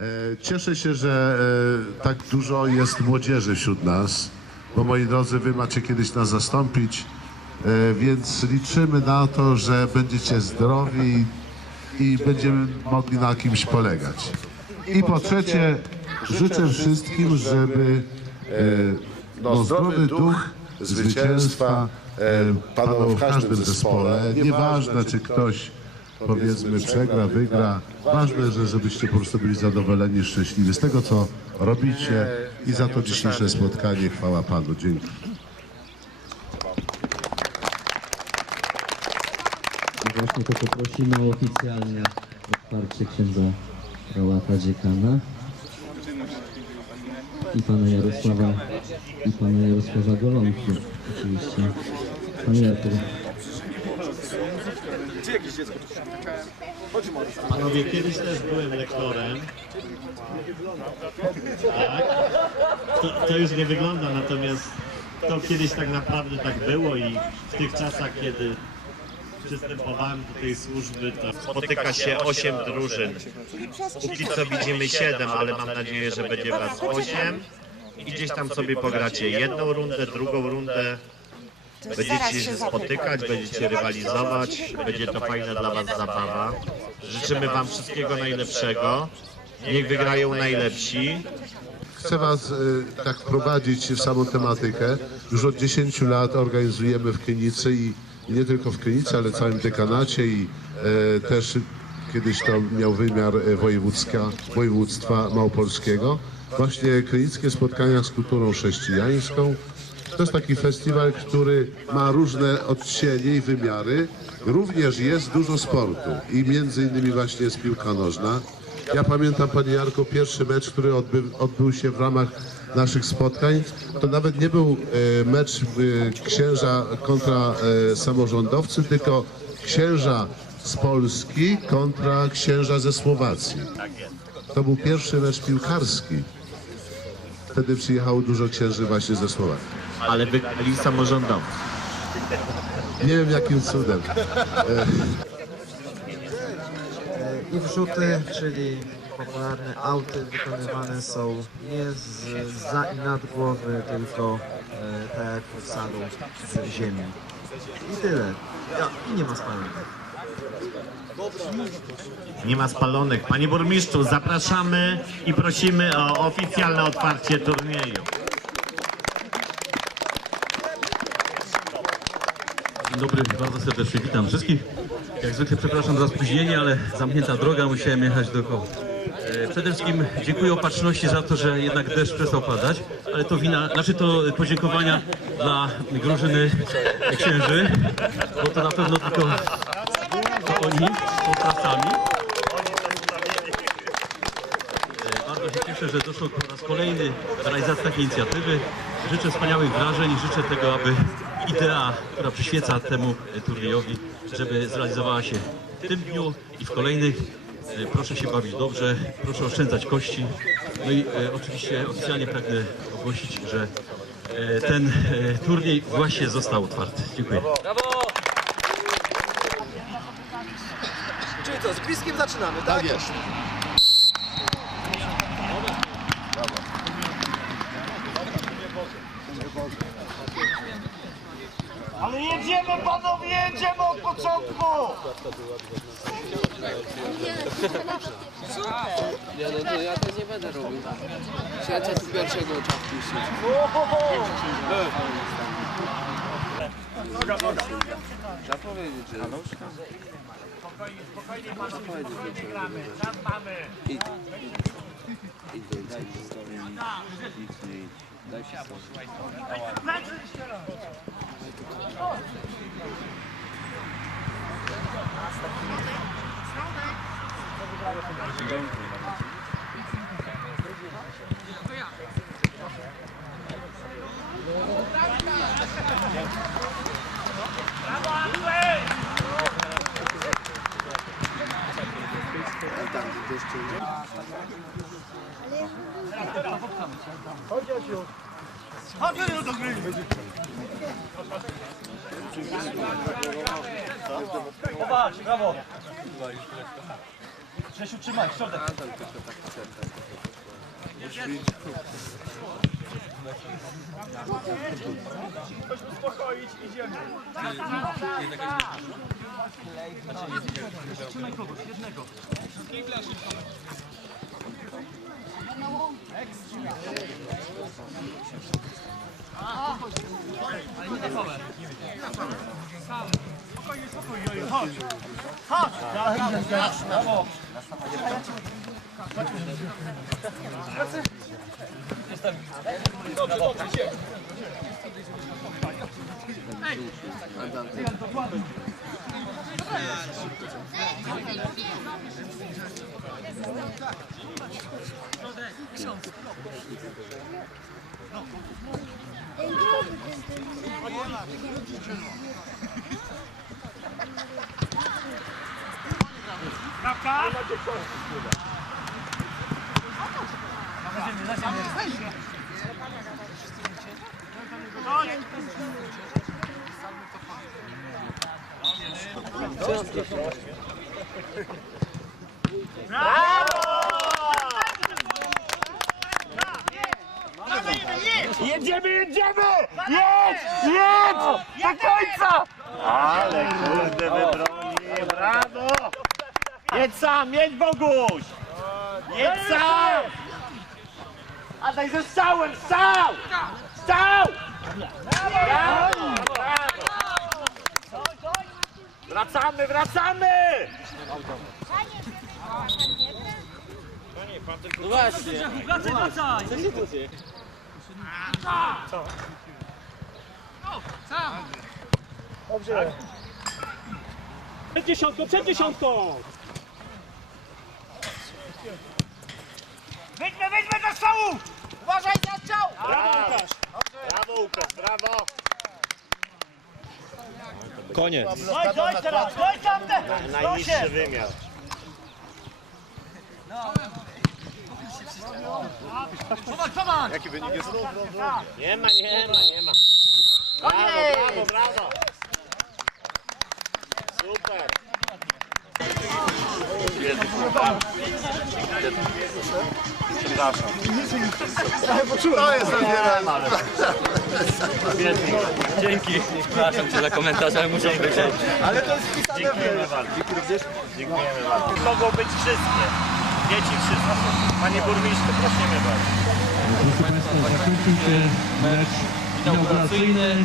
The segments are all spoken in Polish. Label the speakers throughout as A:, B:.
A: E, Cieszę się, że e, tak dużo jest młodzieży wśród nas, bo moi drodzy, wy macie kiedyś nas zastąpić, e, więc liczymy na to, że będziecie zdrowi i będziemy mogli na kimś polegać. I po trzecie, życzę wszystkim, żeby no, zdrowy duch zwycięstwa panował w każdym zespole. Nieważne, czy ktoś powiedzmy przegra, wygra. Ważne, że żebyście po prostu byli zadowoleni, szczęśliwi z tego, co robicie i za to dzisiejsze spotkanie. Chwała Panu. Dzięki.
B: Właśnie to poprosimy o oficjalne otwarcie księdza prałata dziekana i pana Jarosława i pana Jarosława Golonki oczywiście. Pan Jarku.
C: Panowie, kiedyś też byłem lektorem. Tak. To, to już nie wygląda, natomiast to kiedyś tak naprawdę tak było i w tych czasach, kiedy przystępowałem do tej służby, to spotyka się 8 drużyn. Póki co widzimy 7, ale mam nadzieję, że będzie was 8. I gdzieś tam sobie pogracie jedną rundę, drugą rundę. Będziecie się spotykać, będziecie rywalizować, będzie to fajna dla Was zabawa. Życzymy Wam wszystkiego najlepszego. Niech wygrają najlepsi.
A: Chcę Was y, tak wprowadzić w samą tematykę. Już od 10 lat organizujemy w Krynicy i i nie tylko w Krynicy, ale w całym dekanacie i e, też kiedyś to miał wymiar e, wojewódzka, województwa małopolskiego. Właśnie krynickie spotkania z kulturą chrześcijańską. To jest taki festiwal, który ma różne odcienie i wymiary. Również jest dużo sportu i między innymi właśnie jest piłka nożna. Ja pamiętam, Panie Jarko, pierwszy mecz, który odbył, odbył się w ramach naszych spotkań. To nawet nie był e, mecz e, księża kontra e, samorządowcy, tylko księża z Polski kontra księża ze Słowacji. To był pierwszy mecz piłkarski. Wtedy przyjechało dużo księży właśnie ze Słowacji.
C: Ale wygrali samorządowcy.
A: Nie wiem jakim cudem.
D: I wrzuty, czyli popularne auty wykonywane są nie z, za i nad głowy, tylko e, tak jak w salu z ziemi. I tyle. Ja, I nie ma spalania.
C: Nie ma spalonych. Panie burmistrzu, zapraszamy i prosimy o oficjalne otwarcie turnieju.
E: Dzień dobry, bardzo serdecznie witam wszystkich. Jak zwykle przepraszam za spóźnienie, ale zamknięta droga, musiałem jechać dookoła. E, Przede wszystkim dziękuję opatrzności za to, że jednak deszcz przestał padać, ale to wina, znaczy to podziękowania dla drużyny księży, bo to na pewno tylko to oni są pracami. E, Bardzo się cieszę, że doszło po raz kolejny do realizacji takiej inicjatywy. Życzę wspaniałych wrażeń i życzę tego, aby idea, która przyświeca temu turniejowi, żeby zrealizowała się w tym dniu i w kolejnych. E, Proszę się bawić dobrze, proszę oszczędzać kości. No i e, oczywiście oficjalnie pragnę ogłosić, że e, ten e, turniej właśnie został otwarty. Dziękuję.
D: Czyli co, z bliskim zaczynamy, tak? jest.
F: Ale jedziemy panowie, jedziemy od początku!
G: Ja, no to ja to nie będę robił. Cię tu pierwszego wpuścić. Trzeba powiedzieć, że... Spokojnie, spokojnie,
F: Tam mamy!
G: Idź, idź. Idź do idź, idź. Idź, nie idź. Daj się stąd. Tam, gdzie jeszcze nie.
F: Grzesiu, trzymaj, środek. uspokoić, idziemy. Trzymaj kogoś, jednego. Ale nie na pałę. Spokojnie, spokojnie, chodź. Chodź! Brawo! Dobrze, dobrze, idzie. Krawka! Na ziemię, na. Chodź! Jedziemy, jedziemy! Jedź! Jedź! Do końca! Ale kurde wybroni, brawo! Jedź sam, jedź Boguś! Jedź sam! A daj ze strzałem, strzał! Strzał! Brawo! Wracamy, wracamy! No właśnie. Wracaj, wracaj! Dobrze. Przed dziesiątką, przed dziesiątką! Wyjdźmy, wyjdźmy do strzału! Uważaj za strzał! Brawo Łukasz! Brawo Łukasz, brawo!
C: Koniec.
F: Doj, doj teraz, doj tamte!
C: Najniższy wymiar.
F: Jaki wynik jest?
C: Nie ma, nie ma, nie ma. Brawo, brawo, brawo. Super.
A: To jest zabierane.
C: Dzięki.
H: Przepraszam cię za komentarze, ale muszę być.
C: Dziękujemy bardzo. Dziękujemy bardzo. Mogą być wszystkie. Dzieci wszystkie. Panie burmistrzu, prosimy bardzo.
B: Proszę Państwa, zakończył się mecz inauguracyjny.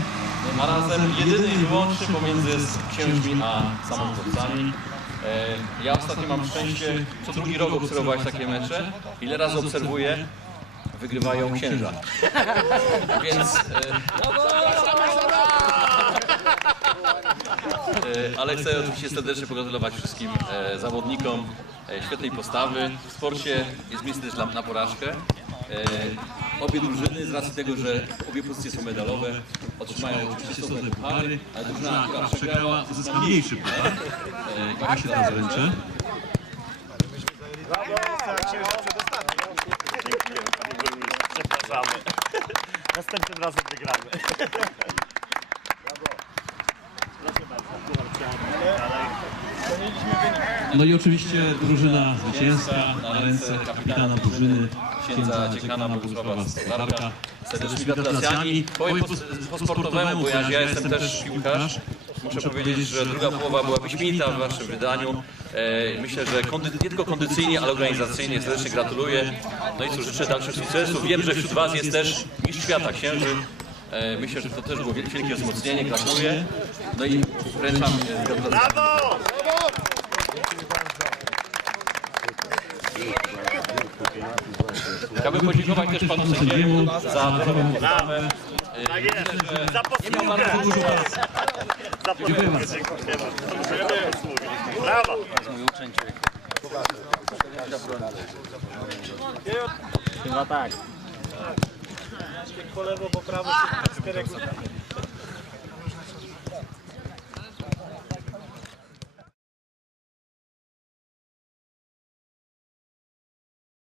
H: A razem jedyny i wyłączny pomiędzy księżmi a samorządcami. E, Ja ostatnio mam szczęście co drugi rok obserwować takie mecze. Ile razy obserwuję, wygrywają księża. Więc... e, Ale chcę oczywiście serdecznie pogratulować wszystkim e, zawodnikom e, świetnej postawy. W sporcie jest miejsce też na porażkę. E, Obie drużyny z racji tego, że obie pozycje są medalowe, otrzymają oczywiście stosowne puchary, ale drużyna, która przegrała, uzyska mniejszy puchar. E, Ja się teraz ręczę.
C: Panie burmistrzu. Przepraszamy. Następnym razem wygramy. Proszę bardzo.
I: No i oczywiście drużyna zwycięska na ręce kapitana drużyny, księdza dziekana Bogusława Stolarka.
H: Serdecznymi gratulacjami. Powiem po, po sportowemu, bo ja, jestem też piłkarz. Muszę powiedzieć, że druga połowa była wyśmienita w waszym wydaniu. E, myślę, że nie tylko kondycyjnie, ale organizacyjnie serdecznie gratuluję. No i cóż, życzę dalszych sukcesów. Wiem, że wśród was jest też mistrz świata księży. E, myślę, że to też było wielkie wielkie wzmocnienie. Gratuluję. No i wręczam e, gratulacje.
C: Brawo!
H: Chciałbym podziękować też panu sędziemu za dobrą postawę.
C: Tak jest. Za posługę.
H: bardzo dużo pracy.
C: Za posługę. Dziękujemy. Brawo. Chyba tak. Po lewo, po prawo, czterech